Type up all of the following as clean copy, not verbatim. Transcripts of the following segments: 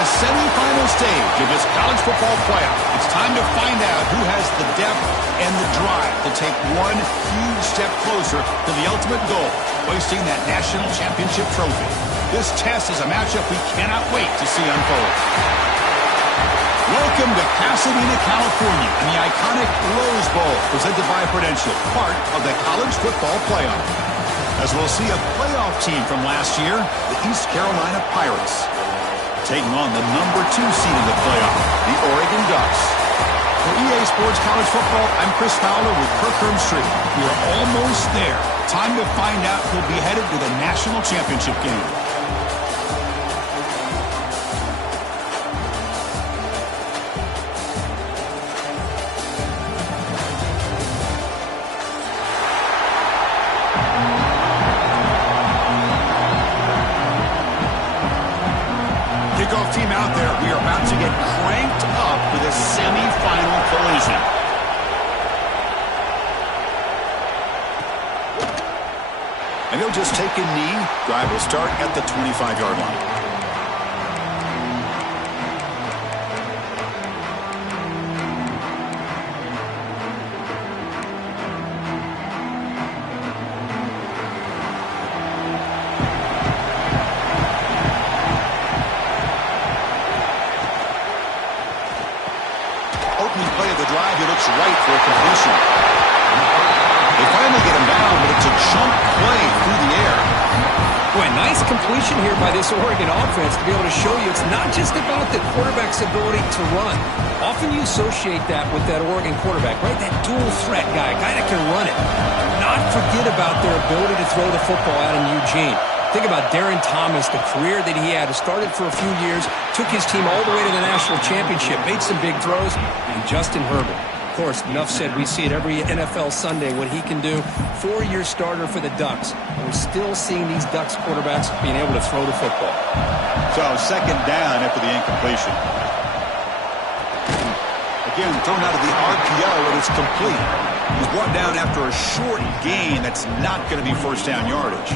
the semifinal stage of this college football playoff. It's time to find out who has the depth and the drive to take one huge step closer to the ultimate goal, hoisting that national championship trophy. This test is a matchup we cannot wait to see unfold. Welcome to Pasadena, California, and the iconic Rose Bowl, presented by Prudential, part of the college football playoff. As we'll see a playoff team from last year, the East Carolina Pirates, taking on the number 2 seed in the playoff, the Oregon Ducks. For EA Sports College Football, I'm Chris Fowler with Kirk Herbstreit. We are almost there. Time to find out who'll be headed to the national championship game. Kickoff team out there. We are about to get cranked up for the semifinal collision. And he'll just take a knee. Drive will start at the 25-yard line. Opening play of the drive, he looks right for a completion. They finally get him down, but it's a chunk play through the air. Boy, nice completion here by this Oregon offense to be able to show you it's not just about the quarterback's ability to run. Often you associate that with that Oregon quarterback, right? That dual threat guy, a guy that can run it. Not forget about their ability to throw the football out in Eugene. Think about Darren Thomas, the career that he had. Started for a few years, took his team all the way to the national championship, made some big throws, and Justin Herbert. Of course, enough said, we see it every NFL Sunday what he can do. 4-year starter for the Ducks. And we're still seeing these Ducks quarterbacks being able to throw the football. So second down after the incompletion. Again, thrown out of the RPO, and it's complete. He's brought down after a short gain. That's not going to be first down yardage.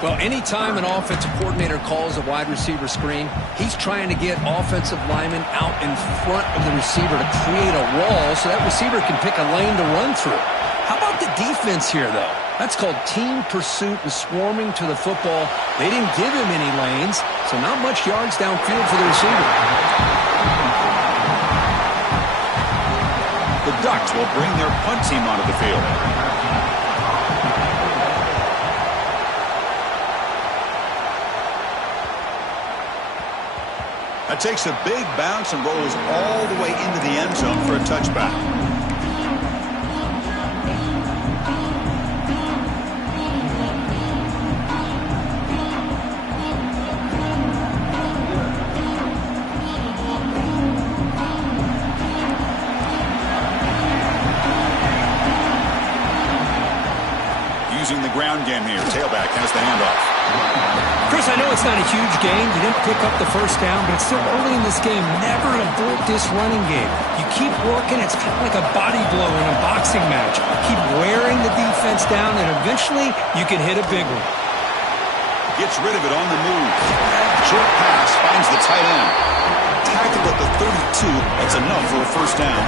Well, anytime an offensive coordinator calls a wide receiver screen, he's trying to get offensive linemen out in front of the receiver to create a wall so that receiver can pick a lane to run through. How about the defense here, though? That's called team pursuit and swarming to the football. They didn't give him any lanes, so not much yards downfield for the receiver. The Ducks will bring their punt team onto the field. That takes a big bounce and rolls all the way into the end zone for a touchback. Using the ground game here. Tailback has the handoff. Chris, I know it's not a huge gain. You didn't pick up the first down, but it's still early in this game. Never abort this running game. You keep working. It's kind of like a body blow in a boxing match. Keep wearing the defense down, and eventually you can hit a big one. Gets rid of it on the move. Short pass finds the tight end. Tackled at the 32. That's enough for a first down.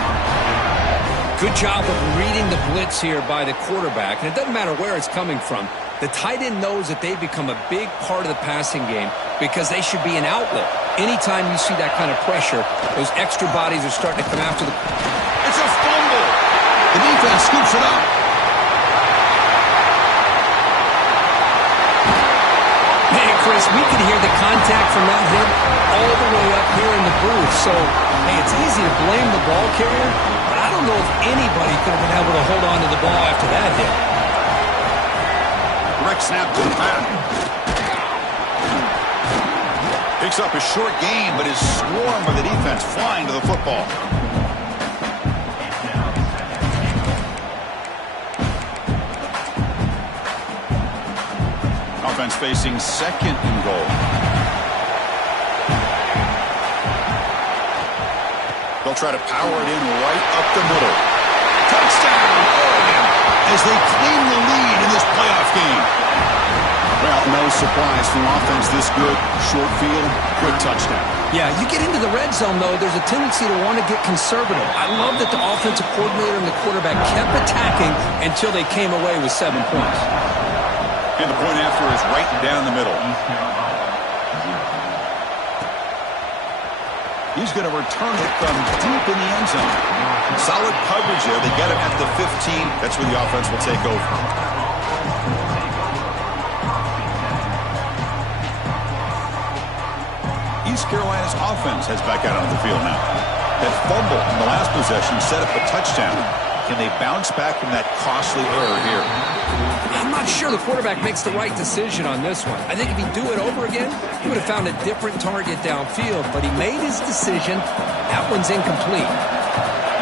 Good job of reading the blitz here by the quarterback. And it doesn't matter where it's coming from. The tight end knows that they've become a big part of the passing game because they should be an outlet. Anytime you see that kind of pressure, those extra bodies are starting to come after the... It's a fumble! The defense scoops it up. Hey, Chris, we can hear the contact from that hit all the way up here in the booth. So, hey, it's easy to blame the ball carrier, but I don't know if anybody could have been able to hold on to the ball after that hit. Direct snap to the back. Picks up a short gain, but is swarmed by the defense flying to the football. Offense facing second and goal. They'll try to power it in right up the middle. Touchdown, Oregon, as they claim the lead in this playoff game. Well, no surprise from offense this good. Short field, quick touchdown. Yeah, you get into the red zone, though, there's a tendency to want to get conservative. I love that the offensive coordinator and the quarterback kept attacking until they came away with 7 points. And the point after is right down the middle. He's going to return it from deep in the end zone. Solid coverage there. They get him at the 15. That's where the offense will take over. East Carolina's offense heads back out on the field now. That fumble in the last possession set up a touchdown. Can they bounce back from that costly error here? I'm not sure the quarterback makes the right decision on this one. I think if he'd do it over again, he would have found a different target downfield, but he made his decision. That one's incomplete.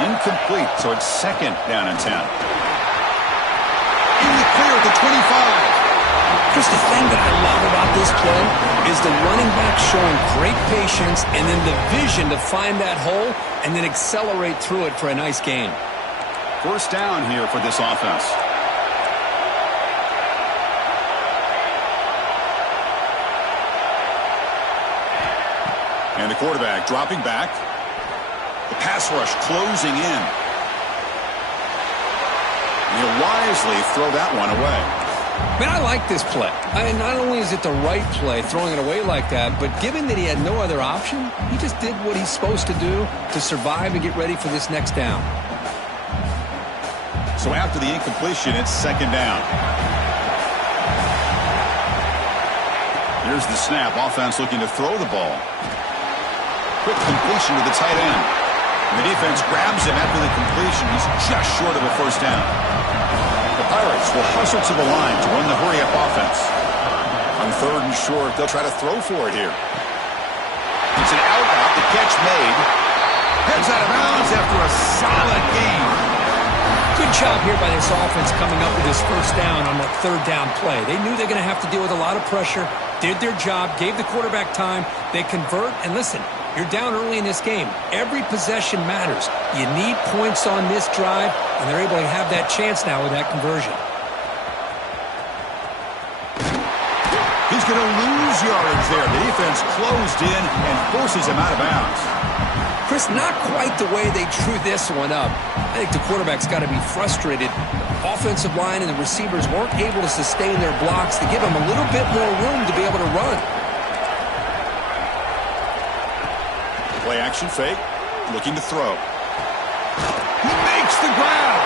Incomplete, so it's second down and 10. In the clear at the 25. Chris, the thing that I love about this play is the running back showing great patience and then the vision to find that hole and then accelerate through it for a nice gain. First down here for this offense. And the quarterback dropping back. The pass rush closing in. He'll wisely throw that one away. Man, I like this play. Not only is it the right play, throwing it away like that, but given that he had no other option, he just did what he's supposed to do to survive and get ready for this next down. So after the incompletion, it's second down. Here's the snap. Offense looking to throw the ball. Quick completion to the tight end. And the defense grabs him after the completion. He's just short of a first down. The Pirates will hustle to the line to run the hurry-up offense. On third and short, they'll try to throw for it here. It's an out-out. The catch made. Heads out of bounds after a solid gain. Good job here by this offense coming up with this first down on that third down play. They knew they're going to have to deal with a lot of pressure, did their job, gave the quarterback time. They convert, and listen, you're down early in this game. Every possession matters. You need points on this drive, and they're able to have that chance now with that conversion. He's going to lose yardage there. The defense closed in and forces him out of bounds. Chris, not quite the way they drew this one up. I think the quarterback's got to be frustrated. The offensive line and the receivers weren't able to sustain their blocks to give him a little bit more room to be able to run. Play action fake, looking to throw. He makes the grab.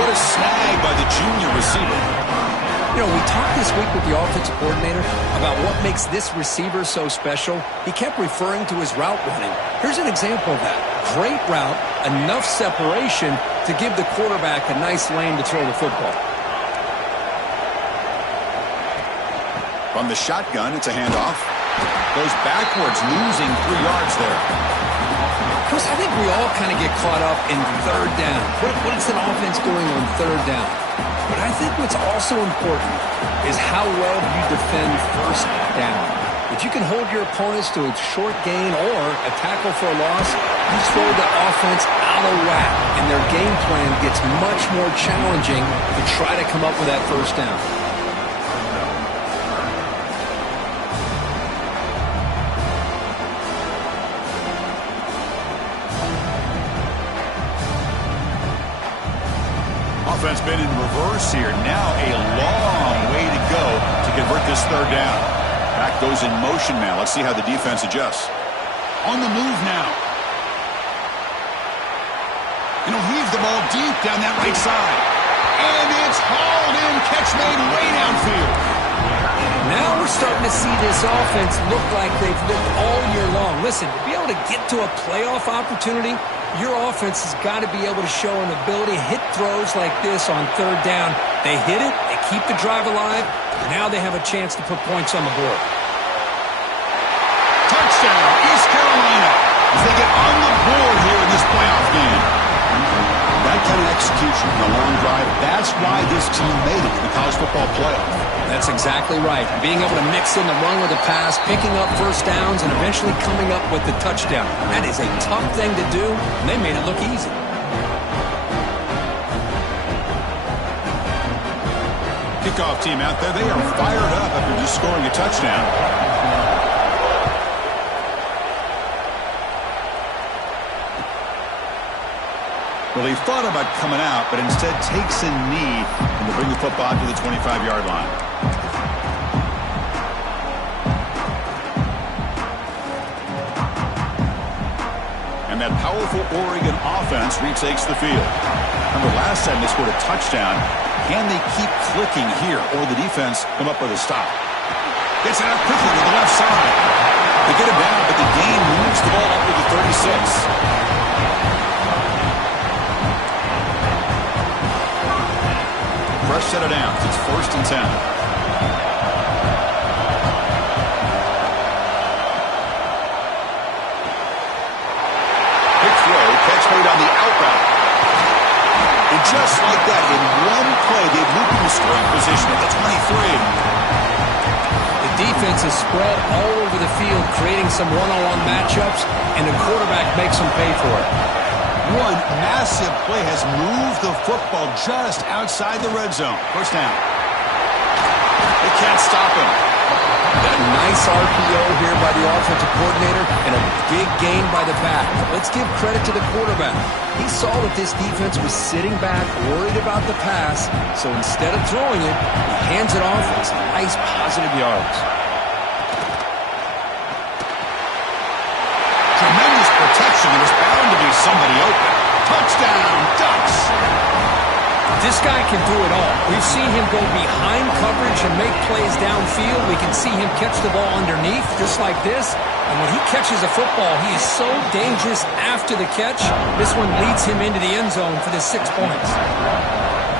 What a snag by the junior receiver. You know, we talked this week with the offensive coordinator about what makes this receiver so special. He kept referring to his route running. Here's an example of that. Great route, enough separation to give the quarterback a nice lane to throw the football. From the shotgun, it's a handoff. Goes backwards, losing 3 yards there. Chris, I think we all kind of get caught up in third down. What is an offense doing on third down? But I think what's also important is how well you defend first down. If you can hold your opponents to a short gain or a tackle for a loss, you throw the offense out of whack, and their game plan gets much more challenging to try to come up with that first down. Offense been in reverse here. Now a long way to go to convert this third down. Back goes in motion now. Let's see how the defense adjusts. On the move now. And he'll heave the ball deep down that right side. And it's hauled in. Catch made way downfield. Now we're starting to see this offense look like they've looked all year long. Listen, to be able to get to a playoff opportunity, your offense has got to be able to show an ability to hit throws like this on third down. They hit it, they keep the drive alive, now they have a chance to put points on the board. Touchdown, East Carolina, as they get on the board here in this playoff game. That kind of execution in a long drive, that's why this team made it to the college football playoff. That's exactly right. Being able to mix in the run with the pass, picking up first downs, and eventually coming up with the touchdown. That is a tough thing to do, and they made it look easy. Kickoff team out there, they are fired up after just scoring a touchdown. Well, he thought about coming out, but instead takes a knee and to bring the football to the 25-yard line. And that powerful Oregon offense retakes the field. Remember, last time they scored a touchdown. Can they keep clicking here, or the defense come up with a stop? Gets it out quickly to the left side. They get it down, but the gain moves the ball up to the 36. Fresh set of downs. It's 1st and 10. Big throw. Catch made on the out route. And just like that, in one play, they've moved into scoring position at the 23. The defense is spread all over the field, creating some one-on-one matchups, and the quarterback makes them pay for it. One massive play has moved the football just outside the red zone. First down. They can't stop him. That nice RPO here by the offensive coordinator and a big gain by the back. Let's give credit to the quarterback. He saw that this defense was sitting back, worried about the pass, so instead of throwing it, he hands it off for some nice positive yards. Tremendous protection. There's bound to be somebody open. Touchdown, Ducks. This guy can do it all. We've seen him go behind coverage and make plays downfield. We can see him catch the ball underneath, just like this. And when he catches a football, he is so dangerous after the catch. This one leads him into the end zone for the 6 points.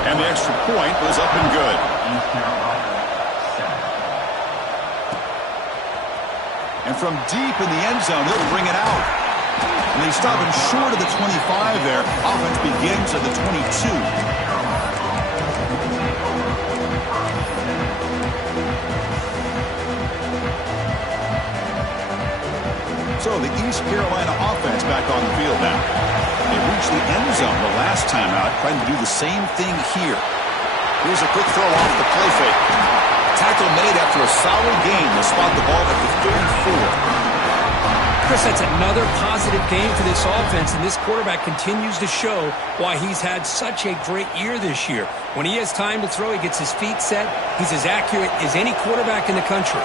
And the extra point was up and good. And from deep in the end zone, they'll bring it out. And they stop him short of the 25 there. Offense begins at the 22. So the East Carolina offense back on the field now. They reached the end zone the last time out, trying to do the same thing here. Here's a quick throw off the play fake. Tackle made after a solid gain to spot the ball at the 34. Chris, that's another positive game for this offense, and this quarterback continues to show why he's had such a great year this year. When he has time to throw, he gets his feet set. He's as accurate as any quarterback in the country.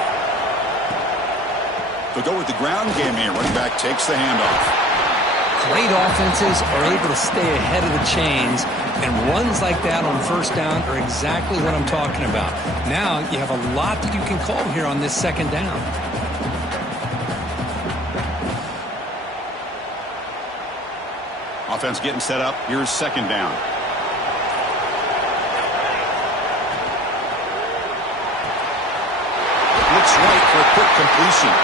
They'll go with the ground game here. Running back takes the handoff. Great offenses are able to stay ahead of the chains, and runs like that on first down are exactly what I'm talking about. Now you have a lot that you can call here on this second down. Offense getting set up. Here's second down. Looks right for a quick completion.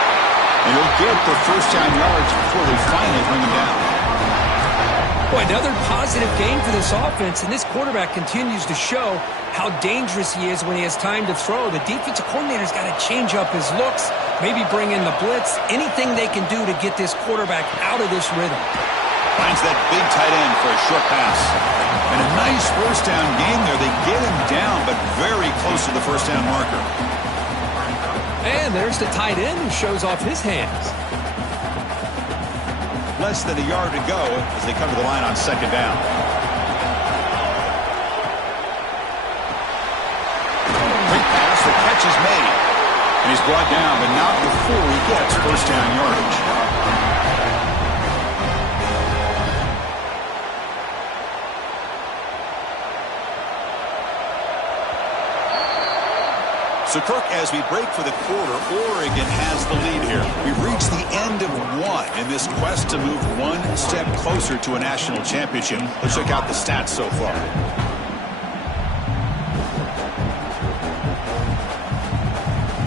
And he'll get the first down yards before they finally bring him down. Boy, another positive game for this offense, and this quarterback continues to show how dangerous he is when he has time to throw. The defensive coordinator's got to change up his looks, maybe bring in the blitz, anything they can do to get this quarterback out of this rhythm. Finds that big tight end for a short pass. And a nice first down game there. They get him down, but very close to the first down marker. And there's the tight end who shows off his hands. Less than a yard to go as they come to the line on second down. Quick pass, the catch is made. And he's brought down, but not before he gets first down yardage. So, Kirk, as we break for the quarter, Oregon has the lead here. We've reached the end of one in this quest to move one step closer to a national championship. Let's check out the stats so far.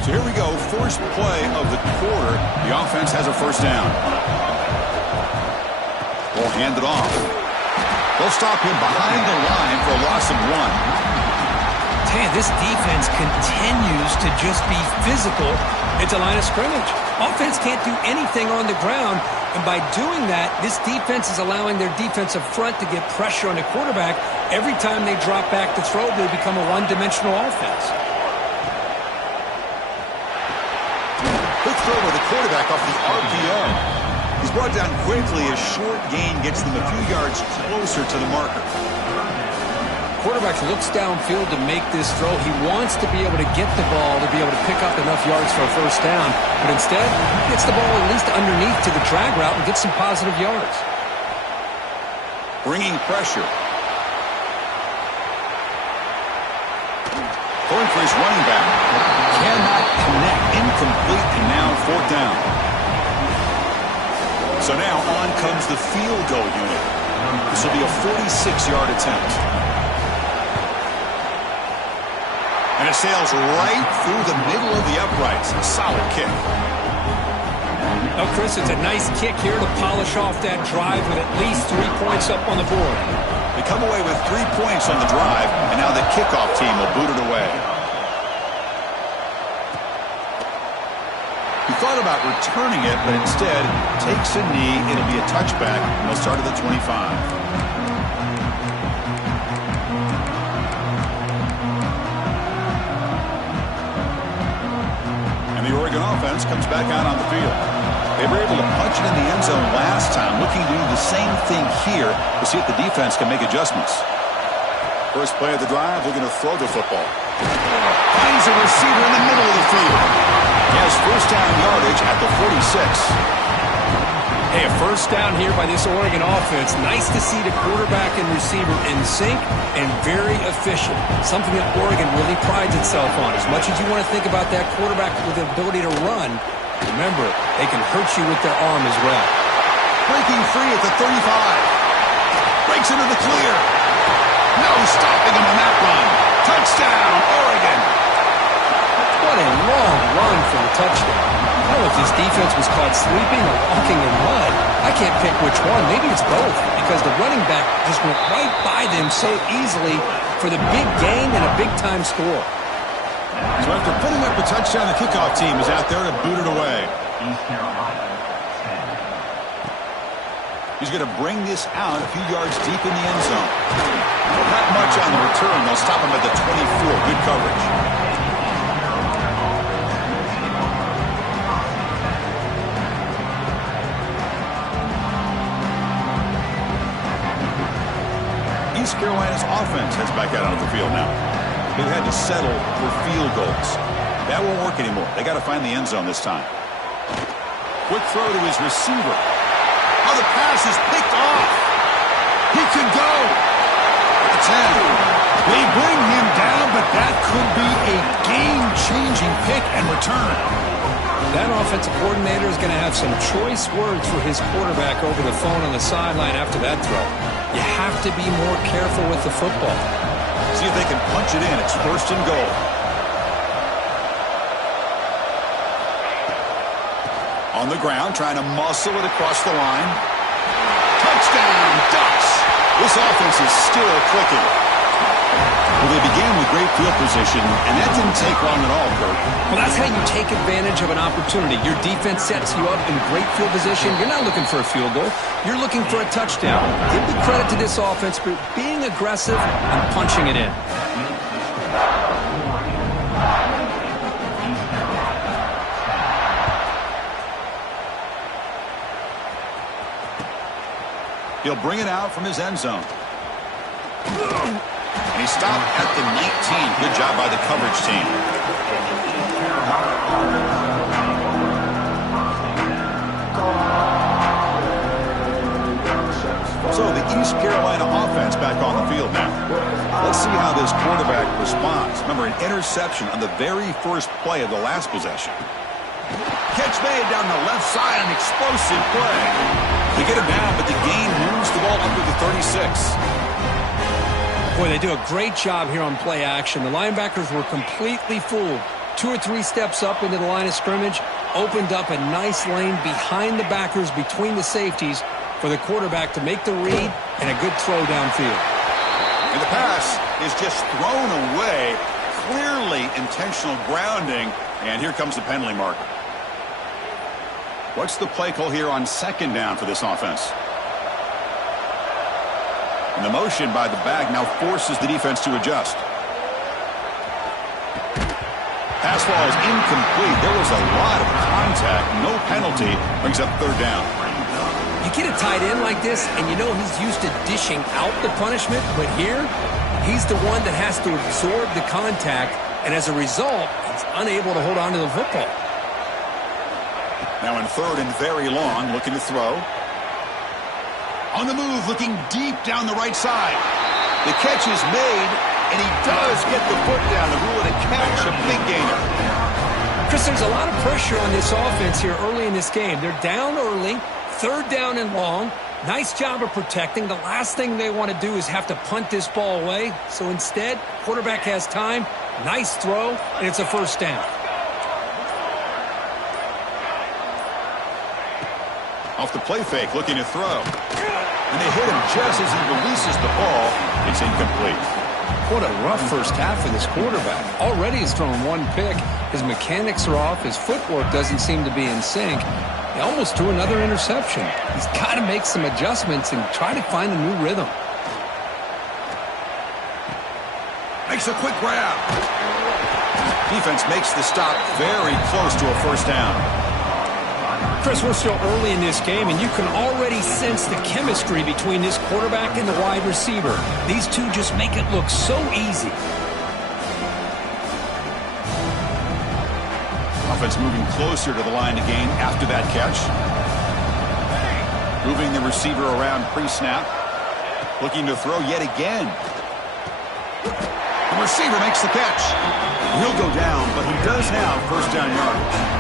So here we go. First play of the quarter. The offense has a first down. Ball handed off. They'll stop him behind the line for a loss of one. Man, this defense continues to just be physical at the line of scrimmage. Offense can't do anything on the ground, and by doing that, this defense is allowing their defensive front to get pressure on the quarterback. Every time they drop back to throw, they become a one-dimensional offense. Quick throw with the quarterback off the RPO. He's brought down quickly. A short gain gets them a few yards closer to the marker. Quarterback looks downfield to make this throw. He wants to be able to get the ball to be able to pick up enough yards for a first down, but instead, he gets the ball at least underneath to the drag route and gets some positive yards. Bringing pressure. Going for his running back. Cannot connect. Incomplete, and now fourth down. So now on comes the field goal unit. This will be a 46-yard attempt. And it sails right through the middle of the uprights. A solid kick. Oh, Chris, it's a nice kick here to polish off that drive with at least 3 points up on the board. They come away with 3 points on the drive, and now the kickoff team will boot it away. He thought about returning it, but instead takes a knee. It'll be a touchback, and they'll start at the 25. The Oregon offense comes back out on the field. They were able to punch it in the end zone last time, looking to do the same thing here to see if the defense can make adjustments. First play of the drive, they're going to throw the football. Finds a receiver in the middle of the field. He has first down yardage at the 46. Hey, a first down here by this Oregon offense. Nice to see the quarterback and receiver in sync and very efficient. Something that Oregon really prides itself on. As much as you want to think about that quarterback with the ability to run, remember, they can hurt you with their arm as well. Breaking free at the 35. Breaks into the clear. No stopping him on that run. Touchdown, Oregon. What a long run for a touchdown. I don't know if this defense was caught sleeping or walking in mud. I can't pick which one. Maybe it's both, because the running back just went right by them so easily for the big gain and a big-time score. So after putting up a touchdown, the kickoff team is out there to boot it away. He's going to bring this out a few yards deep in the end zone. Not much on the return. They'll stop him at the 24. Good coverage. East Carolina's offense heads back out onto the field now. They've had to settle for field goals. That won't work anymore. They got to find the end zone this time. Quick throw to his receiver. Oh, the pass is picked off. He could go. At the 10. They bring him down, but that could be a game-changing pick and return. That offensive coordinator is going to have some choice words for his quarterback over the phone on the sideline after that throw. You have to be more careful with the football. See if they can punch it in. It's first and goal. On the ground, trying to muscle it across the line. Touchdown, Ducks! This offense is still clicking. Well, they began with great field position, and that didn't take long at all, Kurt. Well, that's how you take advantage of an opportunity. Your defense sets you up in great field position. You're not looking for a field goal. You're looking for a touchdown. Give the credit to this offense for being aggressive and punching it in. He'll bring it out from his end zone. And he stopped at the 19. Good job by the coverage team. So the East Carolina offense back on the field now. Let's see how this quarterback responds. Remember, an interception on the very first play of the last possession. Catch made down the left side, an explosive play. They get him down, but the gain moves the ball under the 36. Boy, they do a great job here on play action. The linebackers were completely fooled. 2 or 3 steps up into the line of scrimmage, opened up a nice lane behind the backers, between the safeties, for the quarterback to make the read and a good throw downfield. And the pass is just thrown away clearly intentional grounding, and here comes the penalty marker. What's the play call here on second down for this offense? And the motion by the back now forces the defense to adjust. Pass ball is incomplete. There was a lot of contact. No penalty. Brings up third down. You get a tight end like this, and you know he's used to dishing out the punishment, but here, he's the one that has to absorb the contact, and as a result, he's unable to hold on to the football. Now in third and very long, looking to throw. On the move, looking deep down the right side. The catch is made, and he does get the foot down to rule it a catch, a big gainer. Chris, there's a lot of pressure on this offense here early in this game. They're down early, third down and long. Nice job of protecting. The last thing they want to do is have to punt this ball away. So instead, quarterback has time, nice throw, and it's a first down. Off the play fake, looking to throw. And they hit him just as he releases the ball. It's incomplete. What a rough first half for this quarterback. Already he's thrown one pick. His mechanics are off. His footwork doesn't seem to be in sync. He almost threw another interception. He's got to make some adjustments and try to find a new rhythm. Makes a quick grab. Defense makes the stop very close to a first down. Chris, we're still early in this game, and you can already sense the chemistry between this quarterback and the wide receiver. These two just make it look so easy. Offense moving closer to the line to gain after that catch. Moving the receiver around pre-snap. Looking to throw yet again. The receiver makes the catch. He'll go down, but he does have first down yardage.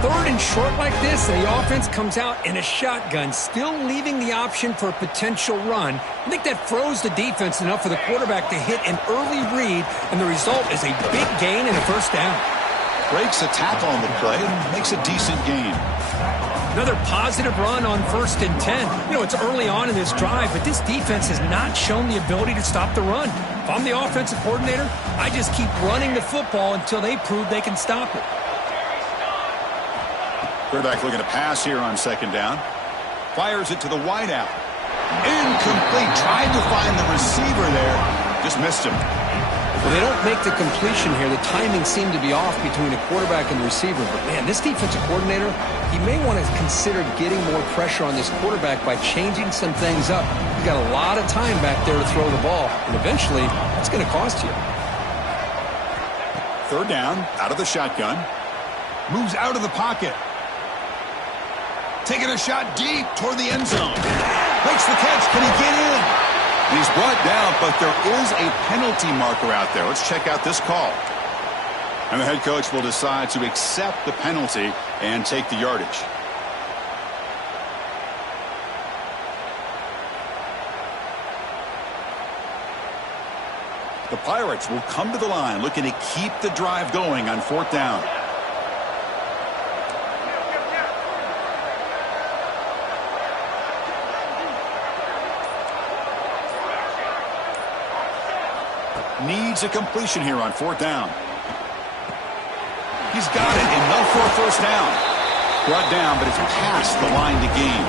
Third and short like this, and the offense comes out in a shotgun, still leaving the option for a potential run. I think that froze the defense enough for the quarterback to hit an early read, and the result is a big gain and a first down. Breaks a tackle on the play and makes a decent gain. Another positive run on 1st and 10. You know, it's early on in this drive, but this defense has not shown the ability to stop the run. If I'm the offensive coordinator, I just keep running the football until they prove they can stop it. Quarterback looking to pass here on second down. Fires it to the wideout. Incomplete. Tried to find the receiver there. Just missed him. Well, they don't make the completion here. The timing seemed to be off between a quarterback and the receiver. But, man, this defensive coordinator, he may want to consider getting more pressure on this quarterback by changing some things up. You've got a lot of time back there to throw the ball, and eventually that's going to cost you. Third down, out of the shotgun. Moves out of the pocket. Taking a shot deep toward the end zone. Makes the catch. Can he get in? And he's brought down, but there is a penalty marker out there. Let's check out this call. And the head coach will decide to accept the penalty and take the yardage. The Pirates will come to the line looking to keep the drive going on fourth down. Needs a completion here on fourth down. He's got it. Enough for a first down. Brought down, but it's past the line to gain.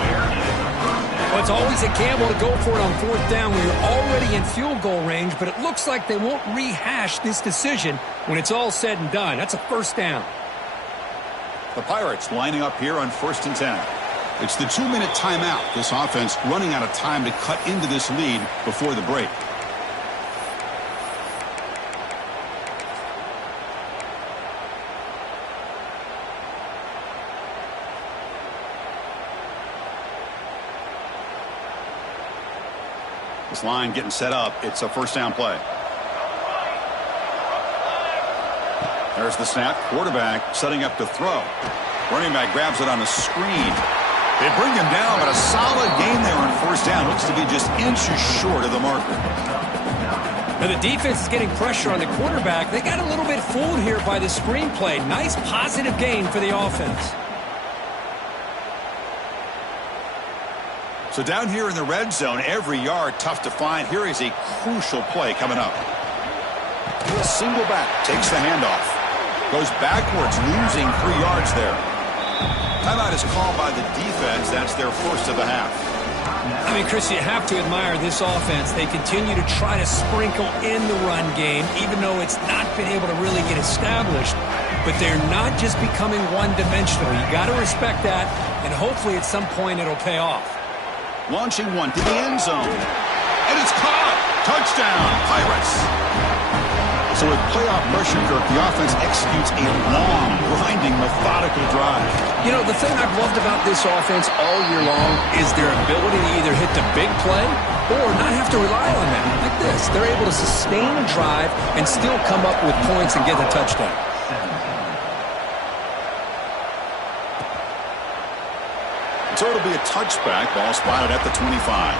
Well, it's always a gamble to go for it on fourth down when you're already in field goal range, but it looks like they won't rehash this decision when it's all said and done. That's a first down. The Pirates lining up here on 1st and 10. It's the 2-minute timeout. This offense running out of time to cut into this lead before the break. This line getting set up. It's a first down play. There's the snap. Quarterback setting up to throw. Running back grabs it on the screen. They bring him down, but a solid gain there on first down. Looks to be just inches short of the marker. Now the defense is getting pressure on the quarterback. They got a little bit fooled here by the screenplay. Nice positive gain for the offense. So down here in the red zone, every yard tough to find. Here is a crucial play coming up. Single back, takes the handoff. Goes backwards, losing 3 yards there. Timeout is called by the defense. That's their first of the half. I mean, Chris, you have to admire this offense. They continue to try to sprinkle in the run game, even though it's not been able to really get established. But they're not just becoming one-dimensional. You got to respect that, and hopefully at some point it'll pay off. Launching one to the end zone. And it's caught. Touchdown, Pirates. So with playoff pressure, Kirk, the offense executes a long, grinding, methodical drive. You know, the thing I've loved about this offense all year long is their ability to either hit the big play or not have to rely on that. Like this, they're able to sustain a drive and still come up with points and get the touchdown. So it'll be a touchback. Ball spotted at the 25.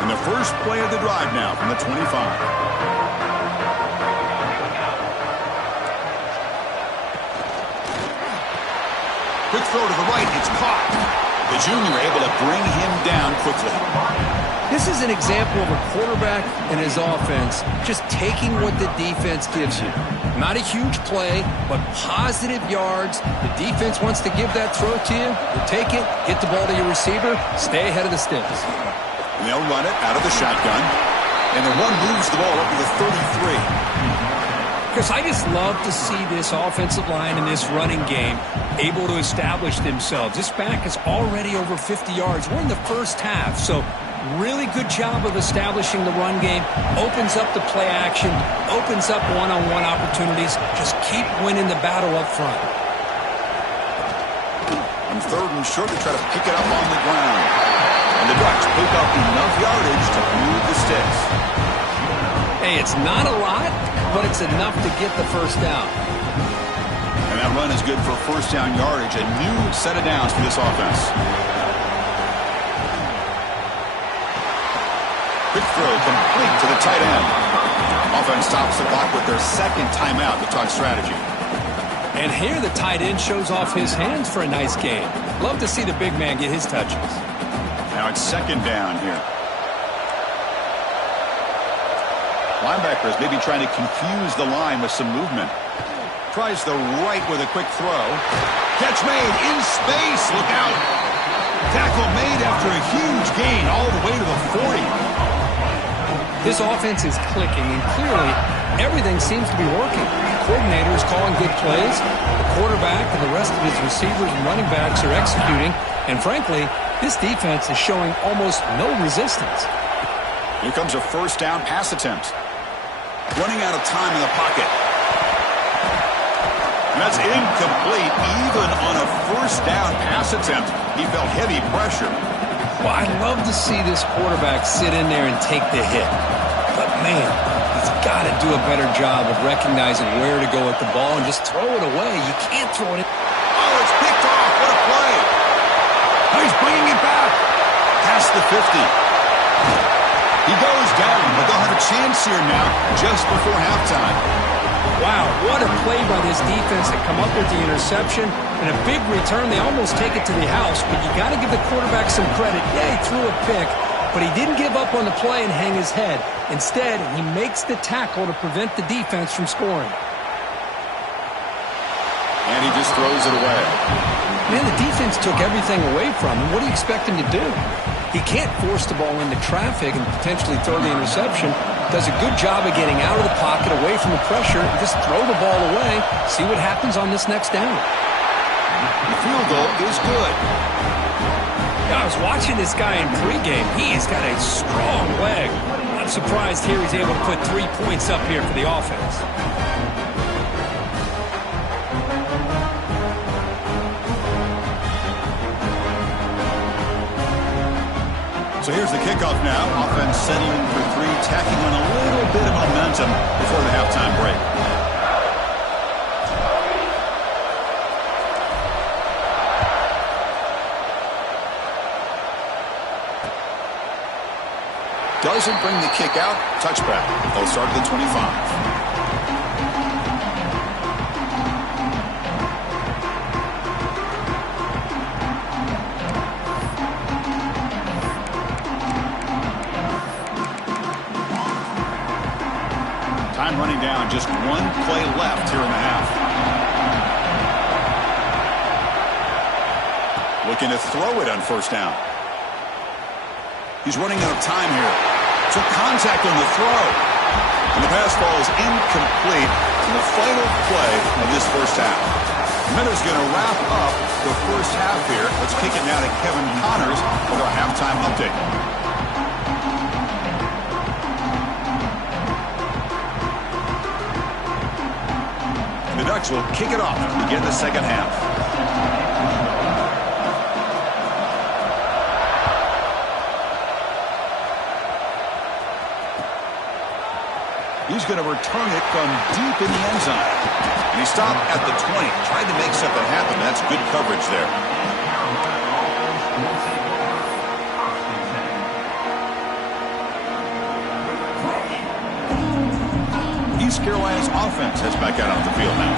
And the first play of the drive now from the 25. Quick throw to the right. It's caught. The junior able to bring him down quickly. This is an example of a quarterback and his offense just taking what the defense gives you. Not a huge play, but positive yards. The defense wants to give that throw to you. You take it, get the ball to your receiver, stay ahead of the sticks. And they'll run it out of the shotgun. And the one moves the ball up to the 33. Chris, I just love to see this offensive line and this running game able to establish themselves. This back is already over 50 yards. We're in the first half, so really good job of establishing the run game. Opens up the play action, opens up one-on-one opportunities. Just keep winning the battle up front. On 3rd and short, they try to pick it up on the ground. And the Ducks pick up enough yardage to move the sticks. Hey, it's not a lot, but it's enough to get the first down. And that run is good for first down yardage. A new set of downs for this offense. Quick throw complete to the tight end. Offense stops the clock with their second timeout to talk strategy. And here the tight end shows off his hands for a nice game. Love to see the big man get his touches. Now it's 2nd down here. Linebackers maybe trying to confuse the line with some movement. Tries the right with a quick throw. Catch made in space. Look out. Tackle made after a huge gain all the way to the 40. This offense is clicking, and clearly everything seems to be working. The coordinator is calling good plays. The quarterback and the rest of his receivers and running backs are executing. And frankly, this defense is showing almost no resistance. Here comes a first down pass attempt. Running out of time in the pocket. And that's incomplete. Even on a first down pass attempt, he felt heavy pressure. Well, I love to see this quarterback sit in there and take the hit. But, man, he's got to do a better job of recognizing where to go with the ball and just throw it away. You can't throw it. Oh, it's picked off. What a play. Oh, he's bringing it back. Past the 50. He goes down, but they'll have a chance here now just before halftime. Wow, what a play by this defense to come up with the interception and a big return. They almost take it to the house, but you got to give the quarterback some credit. Yeah, he threw a pick, but he didn't give up on the play and hang his head. Instead, he makes the tackle to prevent the defense from scoring. And he just throws it away. Man, the defense took everything away from him. What do you expect him to do? He can't force the ball into traffic and potentially throw the interception. Does a good job of getting out of the pocket, away from the pressure, and just throw the ball away. See what happens on this next down. The field goal is good. I was watching this guy in pregame. He's got a strong leg. I'm surprised here he's able to put 3 points up here for the offense. So here's the kickoff now. Offense settling for 3, tacking on a little bit of momentum before the halftime break. Doesn't bring the kick out. Touchback. They'll start at the 25. down. Just one play left here in the half. Looking to throw it on first down. He's running out of time here. So contact on the throw. And the pass falls incomplete in the final play of this first half. Minnesota going to wrap up the first half here. Let's kick it now to Kevin Connors with our halftime update. The Ducks will kick it off to begin the second half. He's going to return it from deep in the end zone. And he stopped at the 20. Tried to make something happen. That's good coverage there. East Carolina's offense heads back out on the field now.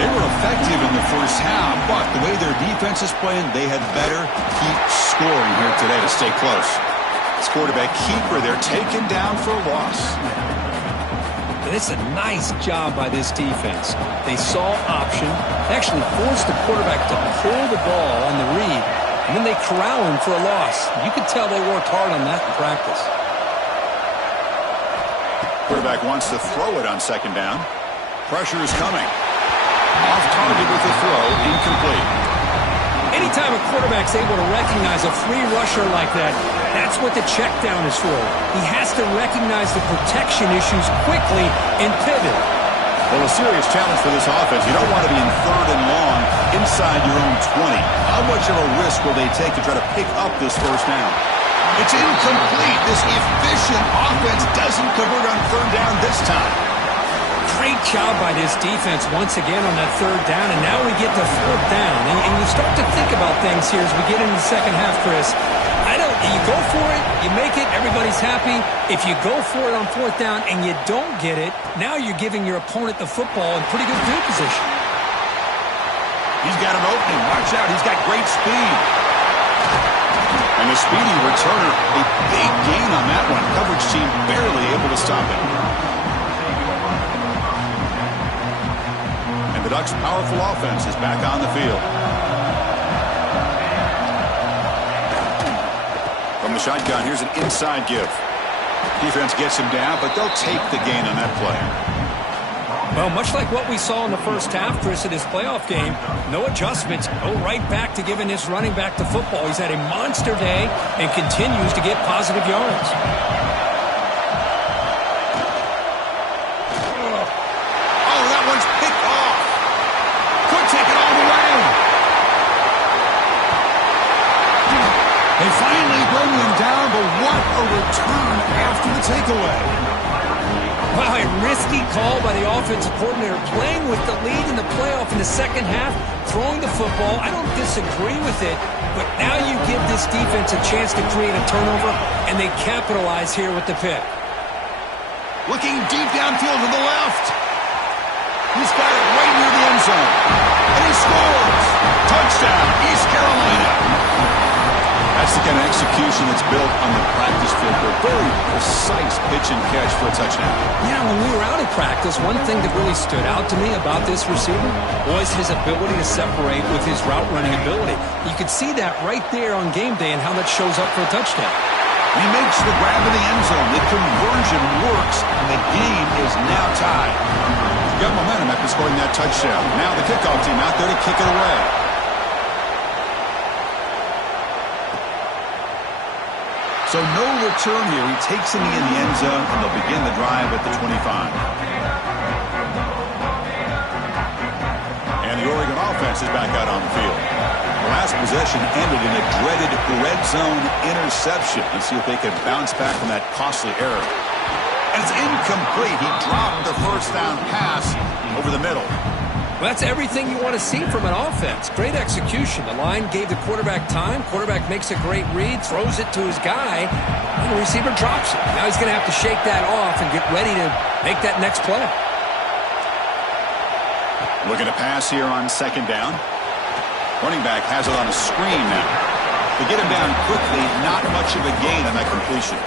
They were effective in the first half, but the way their defense is playing, they had better keep scoring here today to stay close. This quarterback keeper there taken down for a loss. It's a nice job by this defense. They saw option, actually forced the quarterback to pull the ball on the read, and then they corral him for a loss. You could tell they worked hard on that in practice. Quarterback wants to throw it on second down. Pressure is coming. Off target with the throw, incomplete. Anytime a quarterback's able to recognize a free rusher like that, that's what the check down is for. He has to recognize the protection issues quickly and pivot. Well, a serious challenge for this offense. You don't want to be in third and long inside your own 20. How much of a risk will they take to try to pick up this first down? It's incomplete. This efficient offense doesn't convert on third down this time. Great job by this defense once again on that third down, and now we get to fourth down. And you start to think about things here as we get into the second half, Chris. You go for it, you make it, everybody's happy. If you go for it on fourth down and you don't get it, now you're giving your opponent the football in pretty good field position. He's got an opening. Watch out. He's got great speed. And the speedy returner, a big gain on that one. Coverage team barely able to stop it. And the Ducks' powerful offense is back on the field. From the shotgun, here's an inside give. Defense gets him down, but they'll take the gain on that play. Well, much like what we saw in the first half, Chris, in his playoff game, no adjustments. Go right back to giving this running back the football. He's had a monster day and continues to get positive yards. Oh, that one's picked off. Could take it all the way. They finally bring him down, but what a return after the takeaway. Wow, a risky call by the offensive coordinator, playing with the lead in the playoff in the second half, throwing the football. I don't disagree with it, but now you give this defense a chance to create a turnover, and they capitalize here with the pick. Looking deep downfield to the left. He's got it right near the end zone. And he scores. Touchdown, East Carolina. That's the kind of execution that's built on the practice field. A very precise pitch and catch for a touchdown. Yeah, when we were out in practice, one thing that really stood out to me about this receiver was his ability to separate with his route running ability. You could see that right there on game day and how that shows up for a touchdown. He makes the grab in the end zone. The conversion works, and the game is now tied. Got momentum after scoring that touchdown. Now the kickoff team out there to kick it away. So no return here. He takes it in the end zone, and they'll begin the drive at the 25. And the Oregon offense is back out on the field. The last possession ended in a dreaded red zone interception. Let's see if they can bounce back from that costly error. And it's incomplete. He dropped the first down pass over the middle. Well, that's everything you want to see from an offense. Great execution. The line gave the quarterback time. Quarterback makes a great read, throws it to his guy, and the receiver drops it. Now he's going to have to shake that off and get ready to make that next play. Looking to pass here on second down. Running back has it on a screen now. To get him down quickly, not much of a gain on that completion.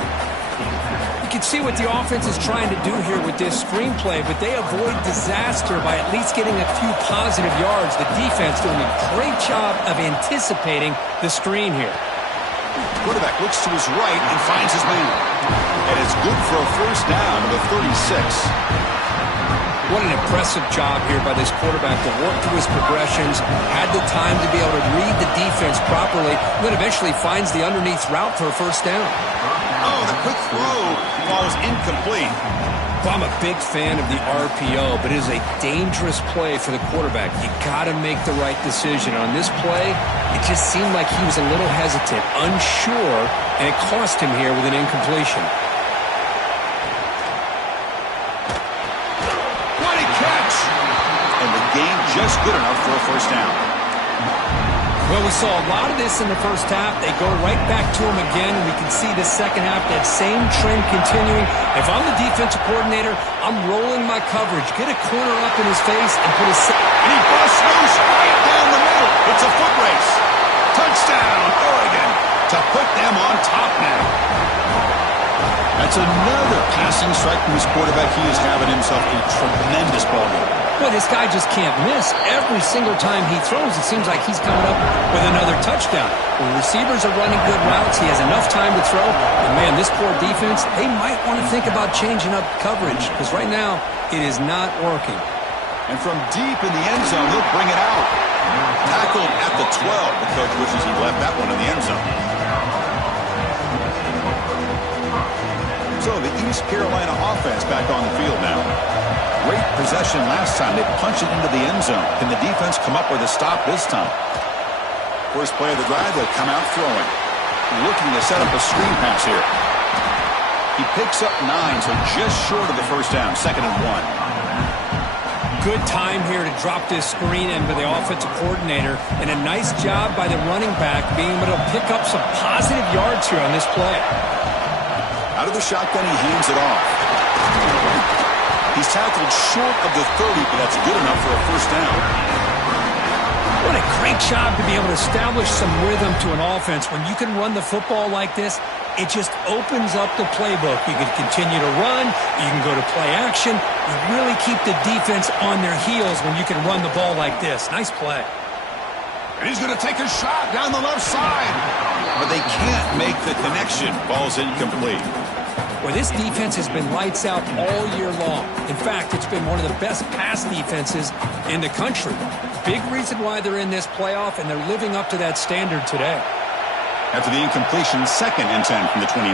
You can see what the offense is trying to do here with this screenplay, but they avoid disaster by at least getting a few positive yards. The defense doing a great job of anticipating the screen here. Quarterback looks to his right and finds his man. And it's good for a first down to the 36. What an impressive job here by this quarterback to work through his progressions, had the time to be able to read the defense properly, and then eventually finds the underneath route for a first down. Oh, the quick throw falls incomplete. Well, I'm a big fan of the RPO, but it is a dangerous play for the quarterback. You got to make the right decision. On this play, it just seemed like he was a little hesitant, unsure, and it cost him here with an incompletion. Game just good enough for a first down. Well, we saw a lot of this in the first half. They go right back to him again, and we can see the second half, that same trend continuing. If I'm the defensive coordinator, I'm rolling my coverage. Get a corner up in his face and put his... And he busts loose right down the middle. It's a foot race. Touchdown, Oregon, to put them on top now. That's another passing strike from his quarterback. He is having himself a tremendous ballgame. Well, this guy just can't miss. Every single time he throws, it seems like he's coming up with another touchdown. When receivers are running good routes, he has enough time to throw. And, man, this poor defense, they might want to think about changing up coverage because right now it is not working. And from deep in the end zone, he'll bring it out. Tackled at the 12. The coach wishes he left that one in the end zone. So the East Carolina offense back on the field now. Great possession last time. They punch it into the end zone. Can the defense come up with a stop this time? First play of the drive, they'll come out throwing. Looking to set up a screen pass here. He picks up 9, so just short of the first down. 2nd and 1. Good time here to drop this screen in by the offensive coordinator. And a nice job by the running back being able to pick up some positive yards here on this play. Out of the shotgun, he hands it off. He's tackled short of the 30, but that's good enough for a first down. What a great job to be able to establish some rhythm to an offense. When you can run the football like this, it just opens up the playbook. You can continue to run. You can go to play action. You really keep the defense on their heels when you can run the ball like this. Nice play. And he's going to take a shot down the left side. But they can't make the connection. Ball's incomplete. Well, this defense has been lights out all year long. In fact, it's been one of the best pass defenses in the country. Big reason why they're in this playoff, and they're living up to that standard today. After the incompletion, 2nd and 10 from the 29.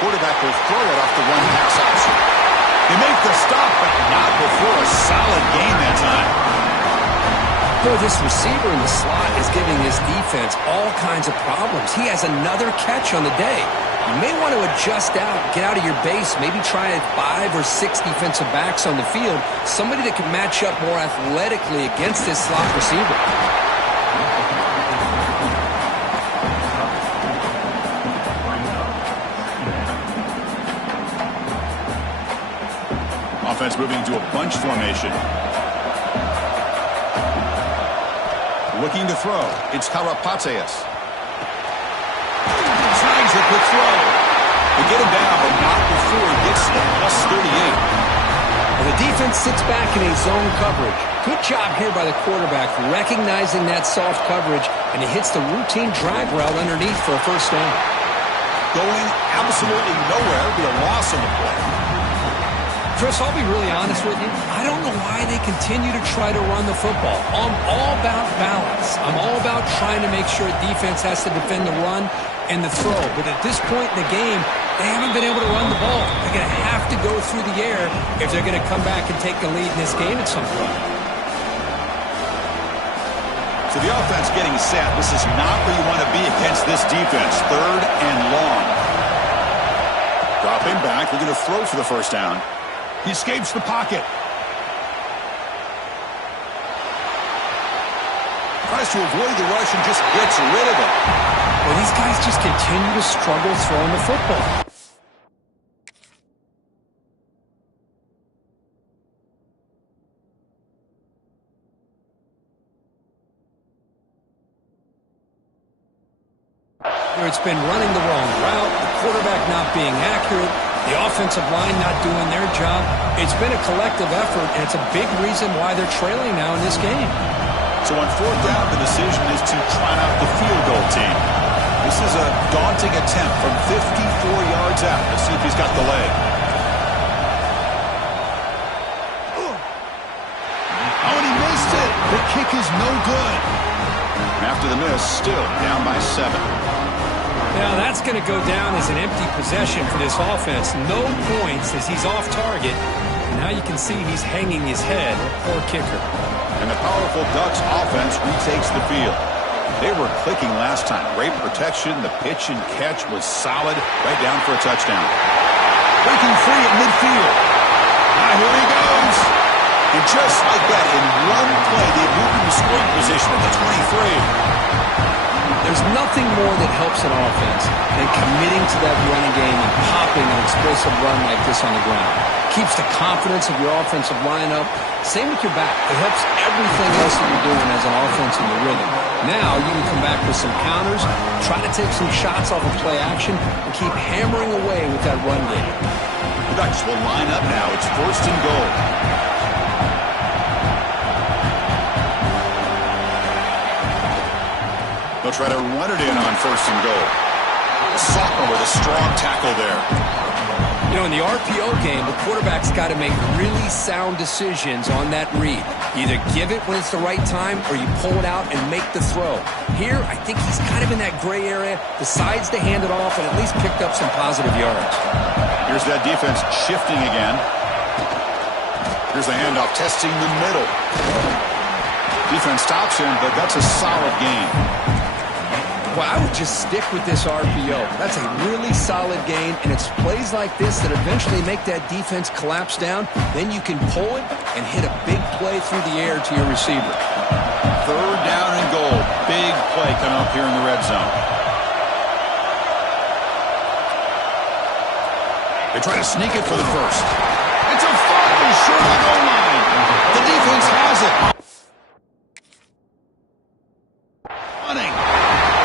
Quarterback will throw it off the one pass option. They make the stop, but not before a solid gain that time. Boy, this receiver in the slot is giving his defense all kinds of problems. He has another catch on the day. You may want to adjust out, get out of your base, maybe try 5 or 6 defensive backs on the field, somebody that can match up more athletically against this slot receiver. Offense moving to a bunch formation. Looking to throw. It's Karapateas. Snags a quick throw. They get him down, but not before he gets to +38. Well, the defense sits back in a zone coverage. Good job here by the quarterback, recognizing that soft coverage, and he hits the routine drag route underneath for a first down. Going absolutely nowhere. Be a loss on the play. Chris, I'll be really honest with you. I don't know why they continue to try to run the football. I'm all about balance. I'm all about trying to make sure defense has to defend the run and the throw. But at this point in the game, they haven't been able to run the ball. They're going to have to go through the air if they're going to come back and take the lead in this game at some point. So the offense getting set. This is not where you want to be against this defense. 3rd and long. Dropping back. They're going to throw for the first down. He escapes the pocket. Tries to avoid the rush and just gets rid of it. Well, these guys just continue to struggle throwing the football. It's been running the wrong route. The quarterback not being accurate, the offensive line not doing their job. It's been a collective effort, and it's a big reason why they're trailing now in this game. So on fourth down, the decision is to try out the field goal team. This is a daunting attempt from 54 yards out. Let's see if he's got the leg. Oh, and he missed it. The kick is no good. After the miss, still down by 7. Now that's going to go down as an empty possession for this offense. No points as he's off target. And now you can see he's hanging his head. Poor kicker. And the powerful Ducks offense retakes the field. They were clicking last time. Great protection. The pitch and catch was solid. Right down for a touchdown. Breaking free at midfield. Now here he goes. And just like that, in one play, they moved into scoring position at the 23. There's nothing more that helps an offense than committing to that running game and popping an explosive run like this on the ground. Keeps the confidence of your offensive line up. Same with your back. It helps everything else that you're doing as an offense in the rhythm. Now you can come back with some counters, try to take some shots off of play action, and keep hammering away with that run game. The Ducks will line up now. It's first and goal. They'll try to run it in on first and goal. Sophomore with a strong tackle there. You know, in the RPO game, the quarterback's got to make really sound decisions on that read. Either give it when it's the right time or you pull it out and make the throw. Here, I think he's kind of in that gray area, decides to hand it off and at least picked up some positive yards. Here's that defense shifting again. Here's the handoff, testing the middle. Defense stops him, but that's a solid gain. Well, I would just stick with this RPO. That's a really solid gain, and it's plays like this that eventually make that defense collapse down. Then you can pull it and hit a big play through the air to your receiver. Third down and goal. Big play coming up here in the red zone. They try to sneak it for the first. It's a fumble short of the goal line. The defense has it. Running.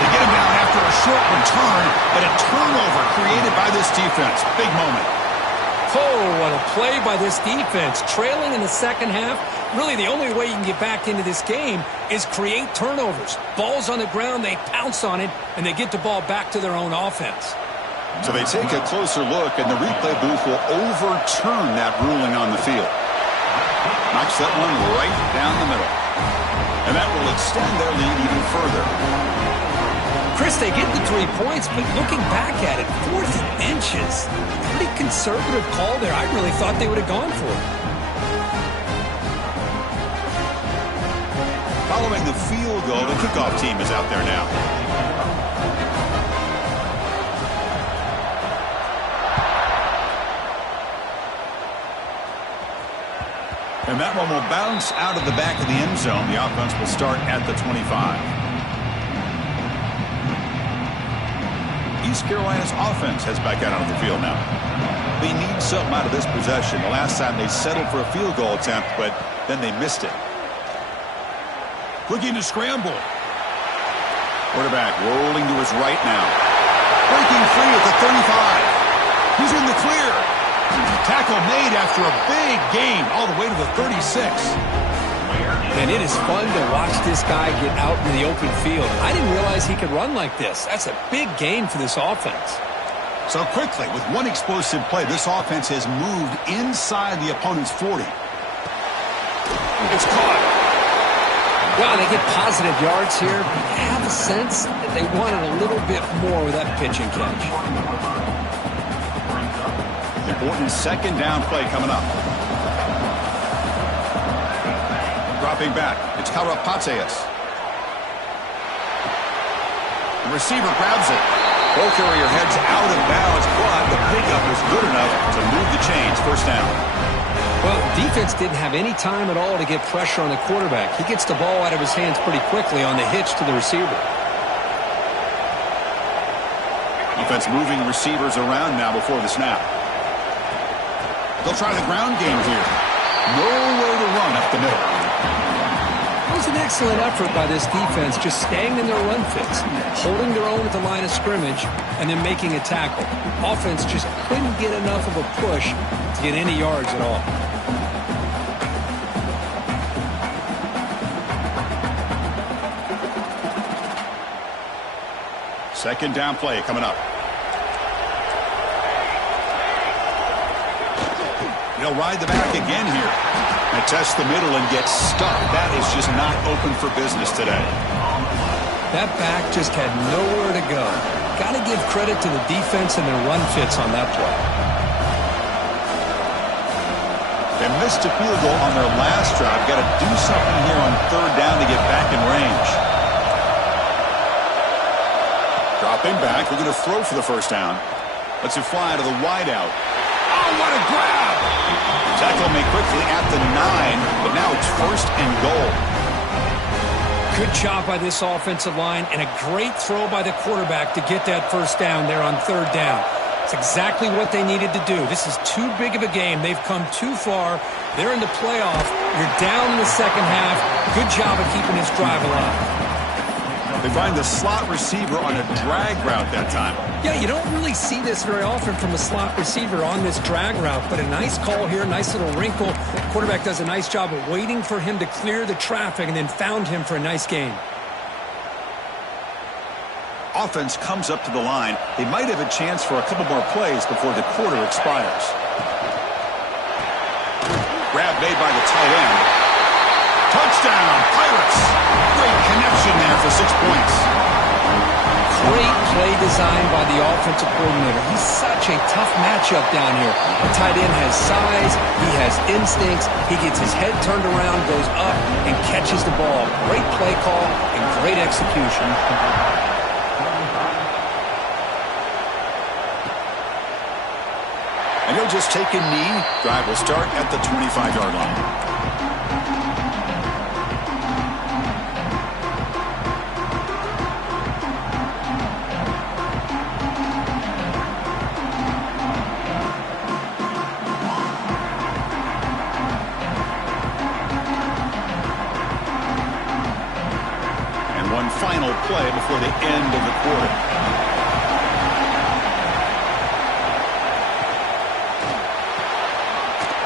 They get him down after a short return, but a turnover created by this defense. Big moment. Oh, what a play by this defense. Trailing in the second half, really the only way you can get back into this game is create turnovers. Ball's on the ground, they pounce on it, and they get the ball back to their own offense. So they take a closer look, and the replay booth will overturn that ruling on the field. Knocks that one right down the middle. And that will extend their lead even further. Chris, they get the 3 points, but looking back at it, 4th inches. Pretty conservative call there. I really thought they would have gone for it. Following the field goal, the kickoff team is out there now. And that one will bounce out of the back of the end zone. The offense will start at the 25. East Carolina's offense heads back out onto the field now. They need something out of this possession. The last time they settled for a field goal attempt, but then they missed it. Looking to scramble. Quarterback rolling to his right now. Breaking free at the 35. He's in the clear. Tackle made after a big gain all the way to the 36. And it is fun to watch this guy get out in the open field. I didn't realize he could run like this. That's a big gain for this offense. So quickly, with one explosive play, this offense has moved inside the opponent's 40. It's caught. Well, they get positive yards here. I have a sense that they wanted a little bit more with that pitch and catch. Important second down play coming up. Dropping back, it's Karapateas. The receiver grabs it. Ball carrier heads out of bounds, but the pickup was good enough to move the chains. First down. Well, defense didn't have any time at all to get pressure on the quarterback. He gets the ball out of his hands pretty quickly on the hitch to the receiver. Defense moving receivers around now before the snap. They'll try the ground game here. Nowhere to run up the middle. That was an excellent effort by this defense, just staying in their run fits, holding their own at the line of scrimmage, and then making a tackle. Offense just couldn't get enough of a push to get any yards at all. Second down play coming up. He'll ride the back again here. And test the middle and get stuck. That is just not open for business today. That back just had nowhere to go. Got to give credit to the defense and their run fits on that play. They missed a field goal on their last drive. Got to do something here on third down to get back in range. Dropping back. We're going to throw for the first down. Lets it fly to the wideout. Oh, what a grab! Tackle made quickly at the 9, but now it's first and goal. Good job by this offensive line and a great throw by the quarterback to get that first down there on third down. It's exactly what they needed to do. This is too big of a game. They've come too far. They're in the playoff. You're down in the second half. Good job of keeping this drive alive. They find the slot receiver on a drag route that time. Yeah, you don't really see this very often from a slot receiver on this drag route, but a nice call here, nice little wrinkle. Quarterback does a nice job of waiting for him to clear the traffic and then found him for a nice gain. Offense comes up to the line. They might have a chance for a couple more plays before the quarter expires. Grab made by the tight end. Touchdown, Pirates! Great connection there for 6 points. Great play design by the offensive coordinator. He's such a tough matchup down here. The tight end has size, he has instincts, he gets his head turned around, goes up, and catches the ball. Great play call and great execution. And he'll just take a knee. Drive will start at the 25-yard line. Final play before the end of the quarter.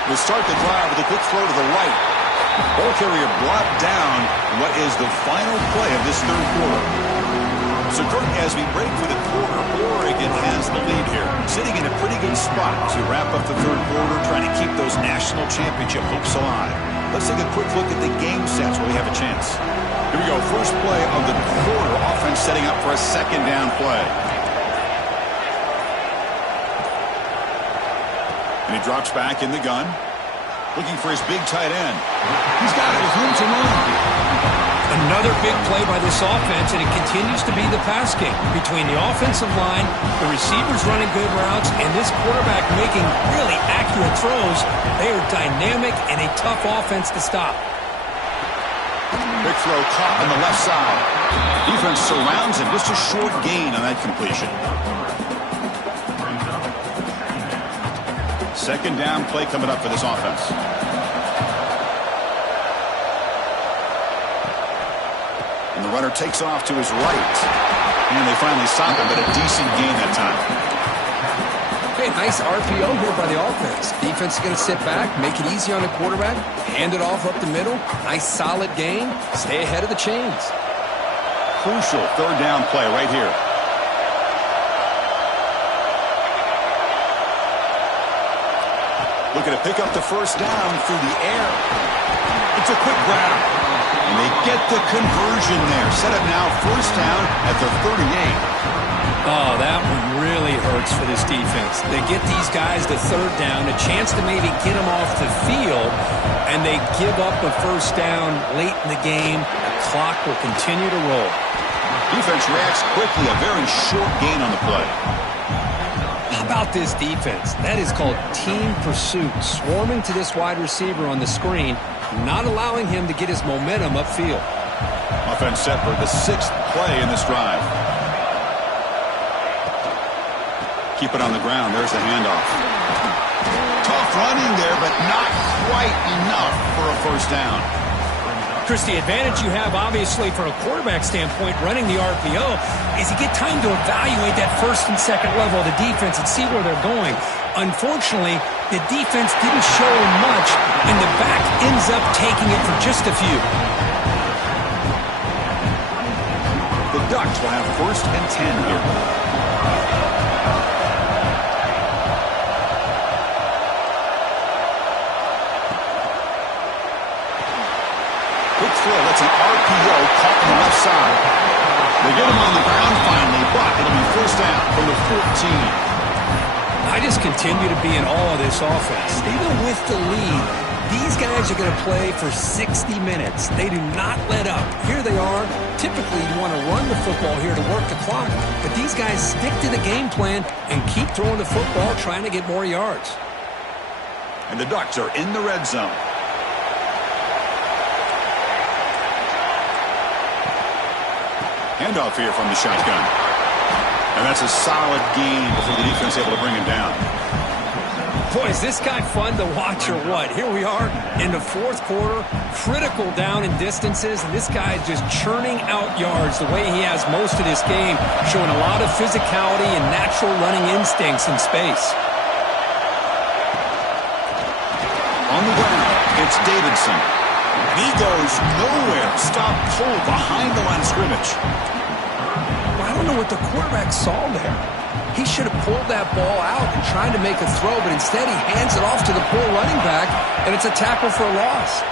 They start the drive with a quick throw to the right. Ball carrier brought down what is the final play of this third quarter. So, Kirk, as we break for the quarter, Oregon has the lead here, sitting in a pretty good spot to wrap up the third quarter, trying to keep those national championship hopes alive. Let's take a quick look at the game sets where we have a chance. Here we go, first play of the quarter. Offense setting up for a second down play. And he drops back in the gun, looking for his big tight end. He's got it with room to run. Another big play by this offense, and it continues to be the pass game between the offensive line, the receivers running good routes, and this quarterback making really accurate throws. They are dynamic and a tough offense to stop. Big throw caught on the left side. Defense surrounds him. Just a short gain on that completion. Second down play coming up for this offense. And the runner takes off to his right. And they finally stop him, but a decent gain that time. Hey, nice RPO here by the offense. Defense is going to sit back, make it easy on the quarterback, hand it off up the middle. Nice solid gain. Stay ahead of the chains. Crucial third down play right here. Looking to pick up the first down through the air. It's a quick grab. And they get the conversion there. Set up now first down at the 38. Oh, that one really hurts for this defense. They get these guys to third down, a chance to maybe get them off the field, and they give up a first down late in the game. The clock will continue to roll. Defense reacts quickly, a very short gain on the play. How about this defense? That is called team pursuit, swarming to this wide receiver on the screen, not allowing him to get his momentum upfield. Offense set for the 6th play in this drive. Keep it on the ground. There's the handoff. Tough running there, but not quite enough for a first down. Chris, the advantage you have, obviously, from a quarterback standpoint, running the RPO, is you get time to evaluate that first and second level of the defense and see where they're going. Unfortunately, the defense didn't show much, and the back ends up taking it for just a few. The Ducks will have 1st and 10 here. Quick throw, that's an RPO caught on the left side. They get him on the ground finally, but it'll be 1st down from the 14. I just continue to be in awe of this offense. Even with the lead, these guys are going to play for 60 minutes. They do not let up. Here they are. Typically, you want to run the football here to work the clock, but these guys stick to the game plan and keep throwing the football, trying to get more yards. And the Ducks are in the red zone. Handoff here from the shotgun. And that's a solid gain before the defense able to bring him down. Boy, is this guy fun to watch or what? Here we are in the 4th quarter, critical down in distances, and this guy is just churning out yards the way he has most of this game, showing a lot of physicality and natural running instincts in space. On the ground, it's Davidson. And he goes nowhere. Stop cold behind the line of scrimmage. I don't know what the quarterback saw there. He should have pulled that ball out and tried to make a throw, but instead he hands it off to the poor running back, and it's a tackle for a loss.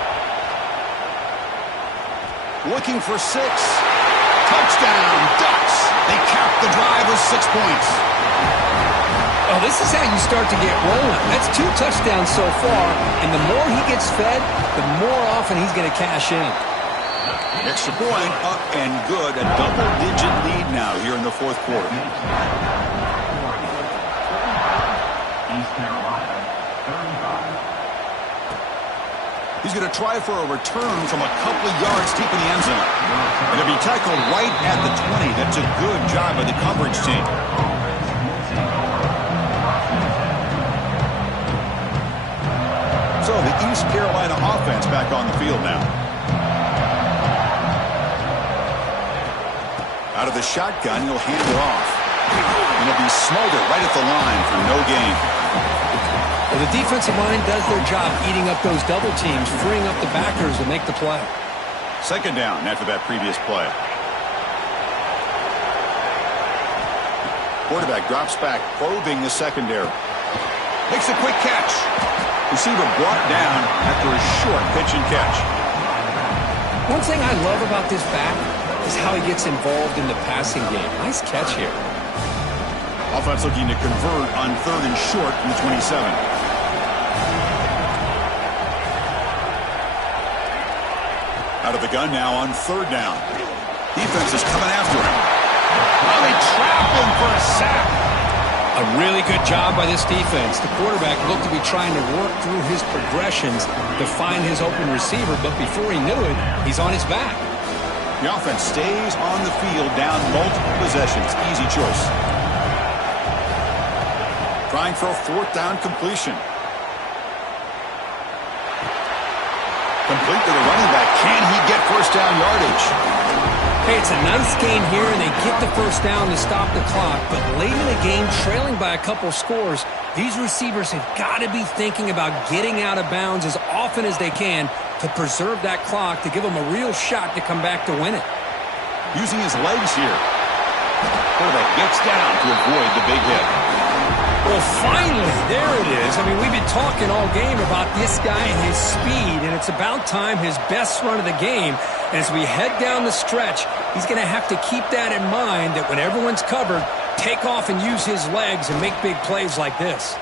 Looking for 6. Touchdown, Ducks. They cap the drive with 6 points. Oh, this is how you start to get rolling. That's 2 touchdowns so far, and the more he gets fed, the more often he's going to cash in. Extra point, up and good. A double-digit lead now here in the 4th quarter. He's going to try for a return from a couple of yards deep in the end zone. And it'll be tackled right at the 20. That's a good job by the coverage team. So the East Carolina offense back on the field now. Out of the shotgun, he'll hand it off. And it'll be Smolder right at the line for no gain. Well, the defensive line does their job eating up those double teams, freeing up the backers to make the play. 2nd down after that previous play. Quarterback drops back, probing the secondary. Makes a quick catch. Receiver brought down after a short pitch and catch. One thing I love about this back is how he gets involved in the passing game. Nice catch here. Offense looking to convert on 3rd and short from the 27. Out of the gun now on 3rd down. Defense is coming after him. Oh, they trap him for a sack. A really good job by this defense. The quarterback looked to be trying to work through his progressions to find his open receiver, but before he knew it, he's on his back. The offense stays on the field down multiple possessions. Easy choice. Trying for a 4th down completion. Complete to the running back. Can he get 1st down yardage? Hey, it's a nice game here, and they get the 1st down to stop the clock. But late in the game, trailing by a couple scores, these receivers have got to be thinking about getting out of bounds as often as they can to preserve that clock, to give them a real shot to come back to win it. Using his legs here. Quarterback gets down to avoid the big hit. Well, finally, there it is. I mean, we've been talking all game about this guy and his speed, and it's about time, his best run of the game. And as we head down the stretch, he's going to have to keep that in mind, that when everyone's covered, take off and use his legs and make big plays like this.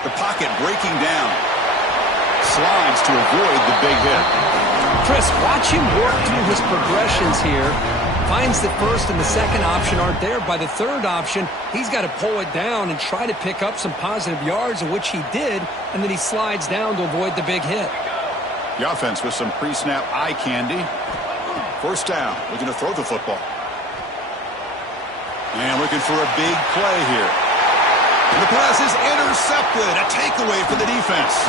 The pocket breaking down. Slides to avoid the big hit. Chris, watch him work through his progressions here. Finds the 1st and the 2nd option aren't there. By the 3rd option, he's got to pull it down and try to pick up some positive yards, of which he did, and then he slides down to avoid the big hit. The offense with some pre-snap eye candy. 1st down, looking to throw the football. And looking for a big play here. And the pass is intercepted. A takeaway for the defense.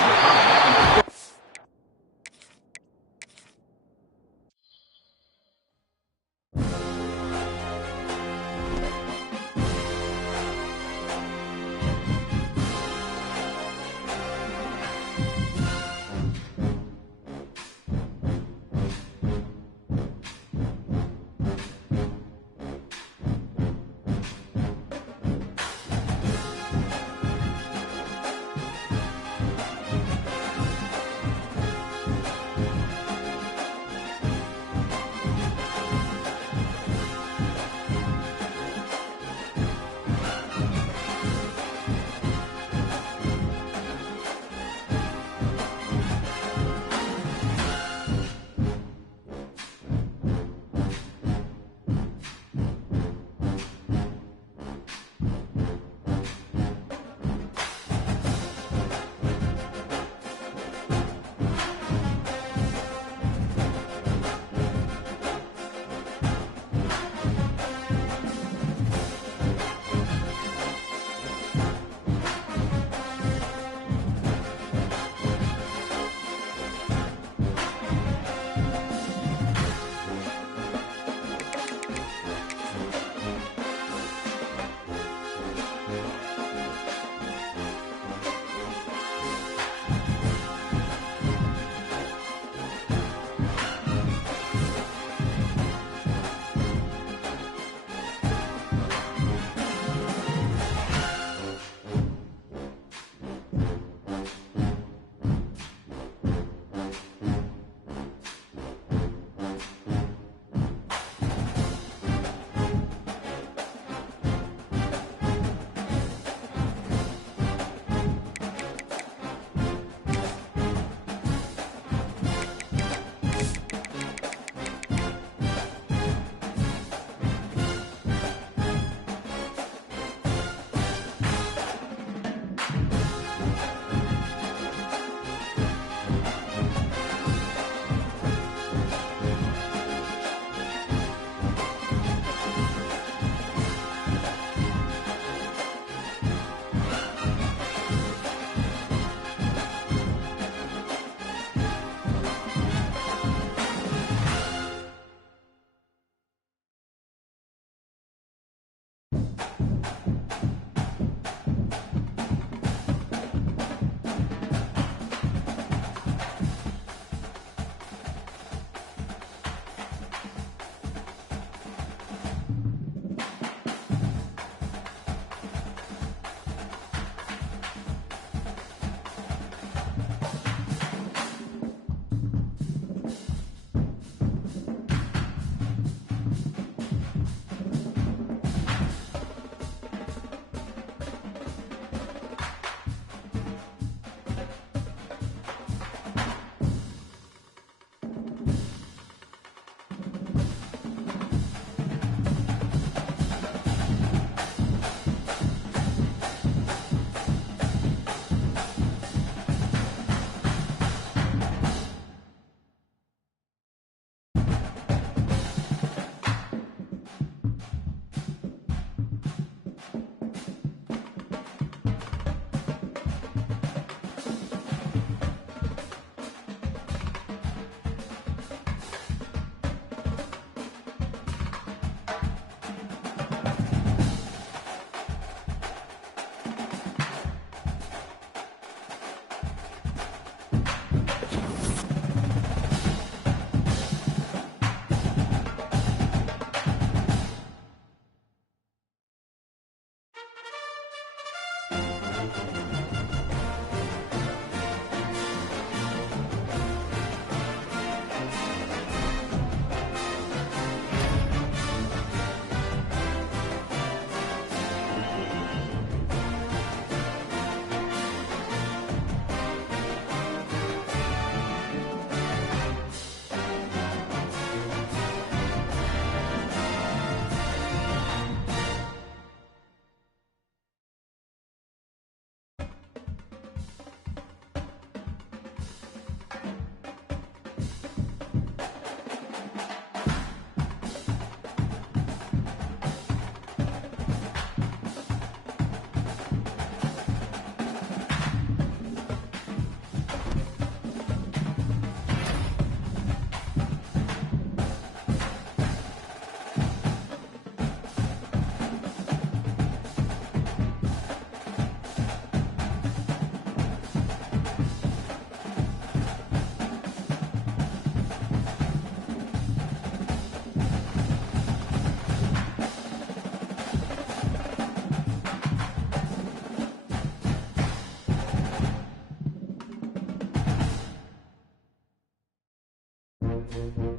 it.